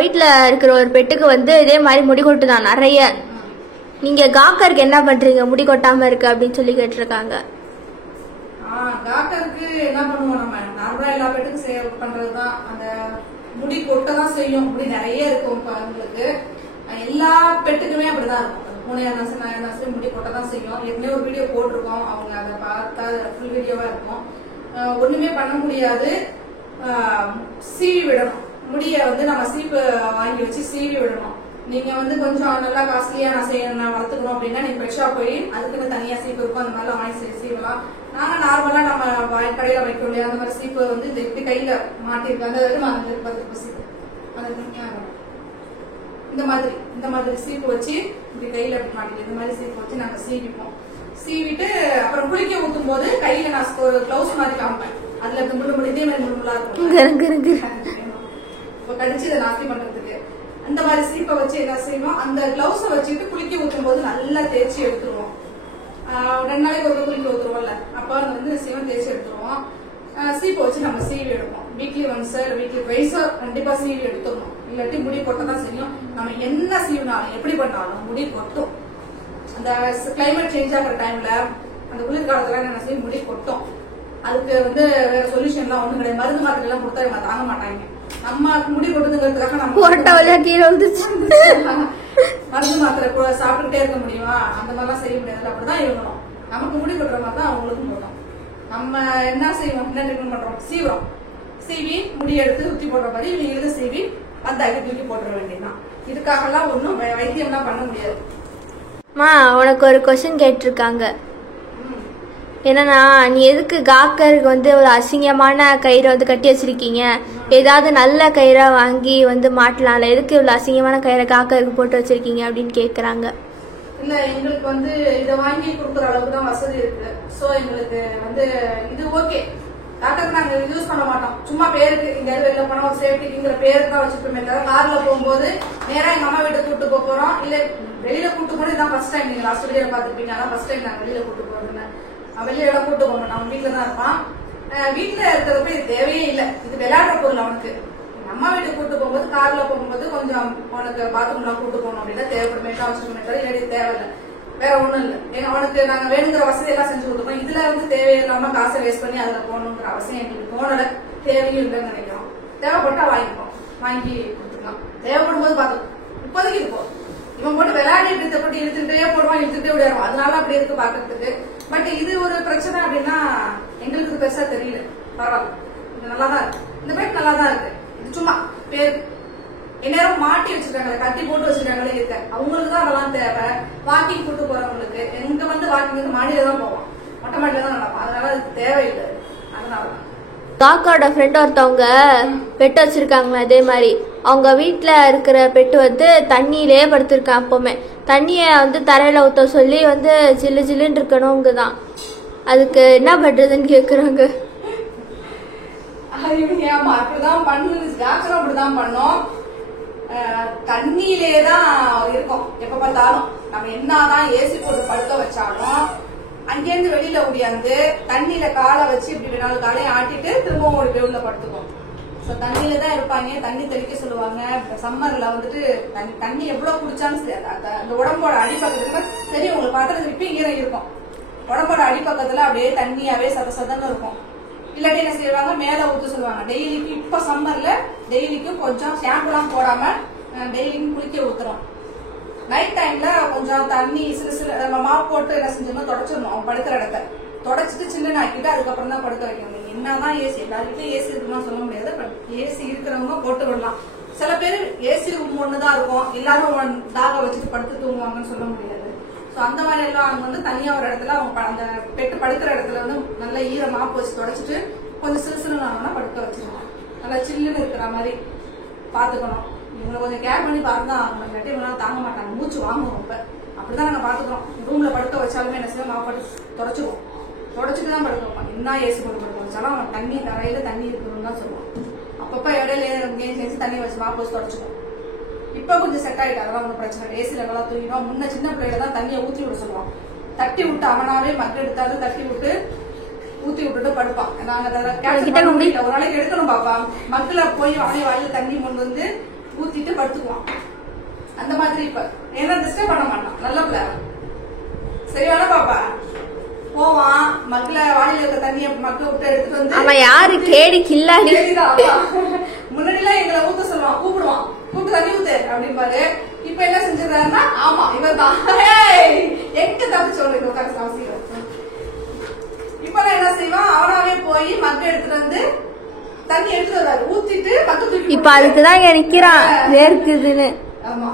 வீட்டுல இருக்கிற ஒரு பெட்டுக்கு வந்து இதே மாதிரி முடி கொட்டுதான் நிறைய. நீங்க காக்கருக்கு என்ன பண்றீங்க முடி கொட்டாம இருக்கு அப்படின்னு சொல்லி கேட்டிருக்காங்க. காக்கருக்கு என்ன பண்ணுவோம், நம்ம நார்மலா எல்லா பெட்டுக்கும் பண்றதுதான். அந்த முடி கொட்டதான் செய்யும். முடி நிறைய இருக்கும் உங்களுக்கு. எல்லா பெட்டுக்குமே அப்படிதான் இருக்கும். பூனையா இருந்தாலும் நாயா இருந்தாலும் முடி கொட்டதான் செய்யும். ஏற்கனவே ஒரு வீடியோ போட்டிருக்கோம், அவங்க அதை பார்த்தா ஃபுல் வீடியோவா இருக்கும். ஒண்ணுமே பண்ண முடியாது, சீவி விடணும். முடிய வந்து நம்ம சீப்பு வாங்கி வச்சு சீவி விடணும். நீங்க வந்து கொஞ்சம் நல்லா காஸ்ட்லியா நான் வளர்த்துக்கணும் அப்படின்னா நீங்க ஃப்ரெஷ்ஷா போய் அதுக்குன்னு தனியா சீப்பு இருக்கும், அந்த மாதிரிலாம் வாங்கி சீவலாம். நாங்க நார்மலா நம்ம கடையில வைக்க இல்லையா அந்த மாதிரி சீப்பு வந்து இப்படி கையில மாட்டிருக்காங்க. இந்த மாதிரி சீப்பு வச்சு இப்படி கையில மாட்டிட்டு இந்த மாதிரி சீப்பு வச்சு நாங்க சீவிப்போம். சீவிட்டு அப்புறம் குளிக்க ஊத்தும் போது கையில நான் ஒரு கிளவுஸ் மாதிரி காமிப்பேன். அதுல இருக்க முள்ளு இதே மாதிரி முள்ளுலா இருக்கும், கடிச்சு இதை நாஸ்தி பண்றதுக்கு. அந்த மாதிரி சீப்பை வச்சு என்ன செய்வோம், அந்த கிளவுஸ வச்சுட்டு குளிக்க ஊத்தும் போது நல்லா தேய்ச்சி எடுத்துருவோம். 2 நாளைக்கு ஒரு குளிக்க ஊத்துருவோம்ல, அப்ப வந்து சீவம் தேய்ச்சி எடுத்துருவோம். சீப்பை வச்சு நம்ம சீவி எடுப்போம். வீக்லி ஒன்ஸ் வீக்லி ட்வைஸ் கண்டிப்பா சீவி எடுத்துடணும். இல்லாட்டி முடி கொட்டதான் செய்யும். நம்ம என்ன சீவினாலும் எப்படி பண்ணாலும் முடி கொட்டும். அந்த கிளைமேட் சேஞ்ச் ஆகிற டைம்ல அந்த குளிர்காலத்துல என்ன செய்யும், முடி கொட்டும். அதுக்கு வந்து வேற சொல்யூஷன் எல்லாம் ஒண்ணும் கிடையாது. மருந்து மாத்திரை எல்லாம் கொடுத்தா இவங்க தாங்க மாட்டாங்க. நம்ம முடி கொட்டுறதுங்கிறதுக்காக நம்ம மருந்து மாத்திரை சாப்பிட்டுட்டே இருக்க முடியுமா, அந்த மாதிரிலாம் செய்ய முடியாது. அப்படிதான் இருக்கணும். நமக்கு முடி கொட்டுற மாதிரி தான் அவங்களுக்கும் போட்டோம். நம்ம என்ன செய்வோம், என்ன ட்ரீட்மெண்ட் பண்றோம், சீவிரம். சீவி முடி எடுத்து ஊத்தி போடுற மாதிரி இவங்க எழுத சீவி அந்த தூக்கி போட்டுற வேண்டியதுதான். இதுக்காக எல்லாம் ஒன்னும் வைத்தியம் தான் பண்ண முடியாது. உனக்கு ஒரு கொஸ்டின் கேட்டிருக்காங்க. என்னன்னா, நீ எதுக்கு காக்கருக்கு வந்து ஒரு அசிங்கமான கயிறை வந்து கட்டி வச்சிருக்கீங்க, ஏதாவது நல்ல கயிறா வாங்கி வந்து மாட்டலாம்ல, எதுக்கு இவ்வளவு அசிங்கமான கயிறை காக்கருக்கு போட்டு வச்சிருக்கீங்க அப்படின்னு கேக்குறாங்க. இல்ல, எங்களுக்கு வந்து இதை வாங்கி கொடுக்குற அளவுக்கு தான் வசதி இருக்கு. சோ எங்களுக்கு வந்து இது ஓகே. காக்கருக்கு நாங்க யூஸ் பண்ண மாட்டோம், சும்மா பேருக்கு இங்க வெளில போனா ஒரு சேஃப்டிங்கிற பேருக்கு தான் வச்சுப்போமே தவிர கார்ல போகும்போது நேரா எங்க அம்மா வீட்டை கூட்டு போறோம். இல்ல வெளியில கூட்டு போறது இதான் ஃபர்ஸ்ட் டைம். நீங்க லாஸ்ட் வீடியோ பாத்துருப்பீங்க, அதான் ஃபர்ஸ்ட் டைம் நாங்க வெளியில கூட்டு போறதுன்னு. வெளியில கூட்டு போக மாட்டோம், அவன் வீட்டுல தான் இருப்பான். வீட்டுல இருக்கிறப்ப இது தேவையே இல்லை, இது விளையாடுற பொருள் அவனுக்கு. அம்மா வீட்டுக்கு கூட்டு போகும்போது கார்ல போகும்போது கொஞ்சம் அவனுக்கு பாத்ரூம் எல்லாம் கூட்டு போகணும் அப்படின்னா தேவைப்படுமே, வச்சுக்கணும், இல்லாட்டி தேவையில்லை, வேற ஒண்ணும் இல்லை. அவனுக்கு நாங்க வேணுங்கிற வசதி எல்லாம் செஞ்சு கொடுத்துருக்கோம். இதுல வந்து தேவையில்லாம காசை வேஸ்ட் பண்ணி அதுல போகணுங்கிற அவசியம் எங்களுக்கு தோணல, தேவையும் இல்லைன்னு நினைக்கிறோம். தேவைப்பட்டா வாங்கிப்போம், வாங்கி கொடுத்துக்கலாம். தேவைப்படும் போது பாத்துக்கோ. இப்போதைக்கு இப்போ இவன் போட்டு விளையாடிட்டு போட்டு இழுத்துட்டே போடுவான், இழுத்துட்டே விளையாடுவான், அதனால அப்படி இருக்கு பாக்குறதுக்கு. பட் இது ஒரு பிரச்சனை அப்படின்னா எங்களுக்கு பெருசா தெரியல, பரவாயில்ல, இது நல்லாதான் இருக்கு. இந்த பேட் நல்லாதான் இருக்கு. இது சும்மா பேர் எந்நேரம் மாட்டி வச்சிருக்காங்களே, கட்டி போட்டு வச்சிருக்காங்களே இருக்க, அவங்களுக்கு தான் அதெல்லாம் தேவை. வாக்கிங் கூட்டு போறவங்களுக்கு எங்க வந்து வாக்கிங் வந்து மாடியில தான் போவோம், மொட்டை மாடியில தான் நடப்போம், அதனால அது தேவையில்லை. அதனாலதான் காக்காவோட ஃப்ரெண்ட் ஒருத்தவங்க பெட்டு வச்சிருக்காங்களா, அதே மாதிரி அவங்க வீட்டுல இருக்கிற பெட்டு வந்து தண்ணியிலே படுத்திருக்கான். எப்பவுமே தண்ணிய வந்து தரையில ஊத்த சொல்லி வந்து ஜில்லு ஜில்லுன்னு இருக்கணும்ங்குதான். அதுக்கு என்ன பண்றதுன்னு கேக்குறாங்க. ஏமா அப்படிதான் பண்ணுது, ஜாக்கிரம் அப்படிதான் பண்ணோம். தண்ணியிலேதான் இருக்கும் எப்ப பார்த்தாலும். நம்ம என்னதான் ஏசி போட்டு படுக்க வச்சாலும் அங்கேருந்து வெளியில ஓடியாந்து தண்ணியில காலை வச்சு இப்படி 4 காலையும் ஆட்டிட்டு திரும்பவும் ஒரு பேருல படுத்துக்கும். தண்ணியில தான் இருப்பாங்க, தண்ணி தெளிக்க சொல்லுவாங்க. சம்மர்ல வந்துட்டு தண்ணி எவ்வளவு குடிச்சாலும் அந்த உடம்போட அடிப்பக்கத்துல தெரியும் உங்களுக்கு, பாத்திரத்துல இப்ப இங்கே இருக்கும், உடம்போட அடிப்பக்கத்துல அப்படியே தண்ணியாவே சதசதன்னு இருக்கும். இல்லாட்டி என்ன செய்வாங்க, மேல ஊத்த சொல்லுவாங்க டெய்லிக்கு. இப்ப சம்மர்ல டெய்லிக்கும் கொஞ்சம் ஷாம்பு எல்லாம் போடாம டெய்லிக்கும் குளிக்க ஊத்துறோம். நைட் டைம்ல கொஞ்சம் தண்ணி சிறு நம்ம மாவு போட்டு என்ன செஞ்சோம்னா தொடச்சிடணும். அவன் படுக்கிற இடத்த தொடச்சிட்டு சின்ன ஆக்கிட்டு அதுக்கப்புறம் தான் படுக்க வைக்கணும். என்னதான் ஏசி, எல்லாருக்கிட்டையும் ஏசி இருக்குன்னு சொல்ல முடியாது, பட் ஏசி இருக்கிறவங்க போட்டு விடலாம். சில பேர் ஏசி ரூம் ஒண்ணுதான் இருக்கும், எல்லாரும் தாக வச்சுட்டு படுத்து தூங்குவாங்கன்னு சொல்ல முடியாது. சோ அந்த மாதிரி எல்லாம் அவங்க வந்து தனியா ஒரு இடத்துல அவங்க அந்த பெட்டு படுக்கிற இடத்துல வந்து நல்லா ஈர மாப்பு வச்சு தொடச்சிட்டு கொஞ்சம் சிறுசிறு ஆகணும்னா படுக்க வச்சிருக்கோம். நல்லா சில்லுன்னு இருக்கிற மாதிரி பாத்துக்கணும். இவங்களை கொஞ்சம் கேர் பண்ணி பார்த்துதான் ஆகணும், இல்லாட்டி இவங்களால தாங்க மாட்டாங்க, மூச்சு வாங்குவோம். இப்ப அப்படிதான் நாங்க பாத்துக்கிறோம். ரூம்ல படுக்க வச்சாலுமே என்ன செய்வோம், மாப்பாட்டு தொடச்சிடுவோம், தொடச்சிட்டு தான் படுக்க வைப்பான். என்ன ஏசி போட்டு படுக்க வச்சாலும் அவன் தண்ணி தரையில தண்ணி இருக்கணும்னு தான் சொல்லுவான். அப்பப்ப இடையில சேர்ந்து தண்ணி வச்சு மாப்பு வச்சு தொடச்சிடுவோம். இப்ப கொஞ்சம் செட் ஆயிட்டு, அதெல்லாம் ஒன்றும் பிரச்சனை இல்லை. ஏசில நல்லா தூங்கிடும். முன்ன சின்ன பிள்ளைல தான் தண்ணியை ஊற்றி விட சொல்லுவான். தட்டி விட்டு அவனாவே மக்கு எடுத்தாது தட்டி விட்டு ஊத்தி விட்டுட்டு படுப்பான். நாங்க ஒரு நாளைக்கு எடுக்கணும் பாப்பா, மக்குல போய் அவனே வாயில தண்ணி கொண்டு வந்து ஊத்திட்டு படுத்துக்குவான். அந்த மாதிரி இப்ப என்ன டிஸ்டர்ப் பண்ண மாட்டான். நல்ல பிள்ளை. சரியான பாப்பா. போவான் மக்கள வாளியில இருக்க தண்ணிய மக்க விட்டு எடுத்துட்டு வந்து அவன் யாரு கேடி கில்லாடி. முன்னாடி எல்லாம் எங்களை ஊத்த சொல்லுவான், கூப்பிடுவான், கூப்பிட்டு தண்ணி ஊத்து அப்படின்பாரு. இப்ப என்ன செஞ்சிடறாருன்னா ஆமா இவர் தான் எங்க தப்பு சொல்றீங்க உட்காந்து அவசியம். இப்ப நான் என்ன செய்வான், அவனாவே போய் மக்க எடுத்துட்டு வந்து தண்ணி எடுத்துட்டு வர்றாரு, ஊத்திட்டு மக்க தூக்கி. இப்ப அதுக்குதான் நிக்கிறான் வேர்க்குதுன்னு. ஆமா